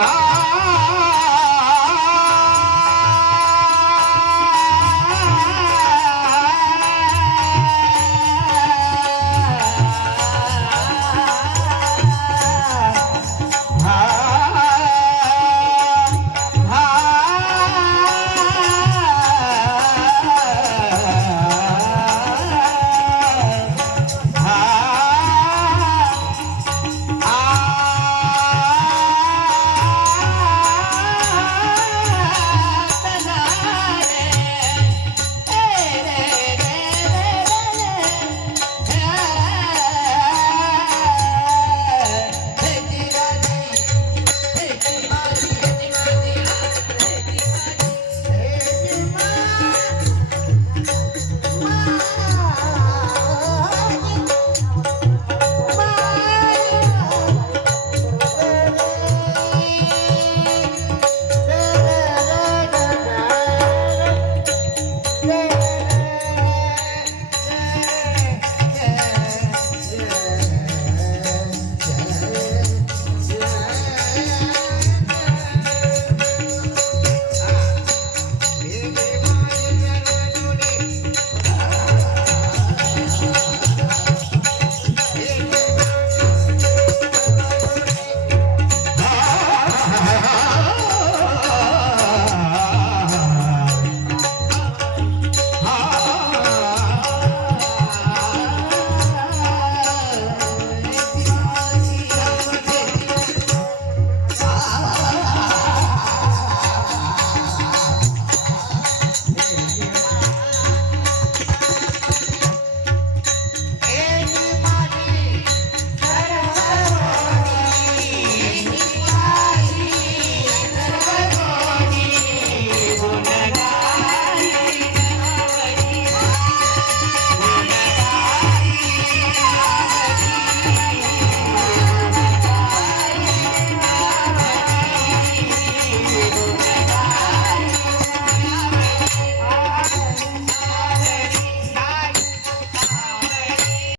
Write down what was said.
ah.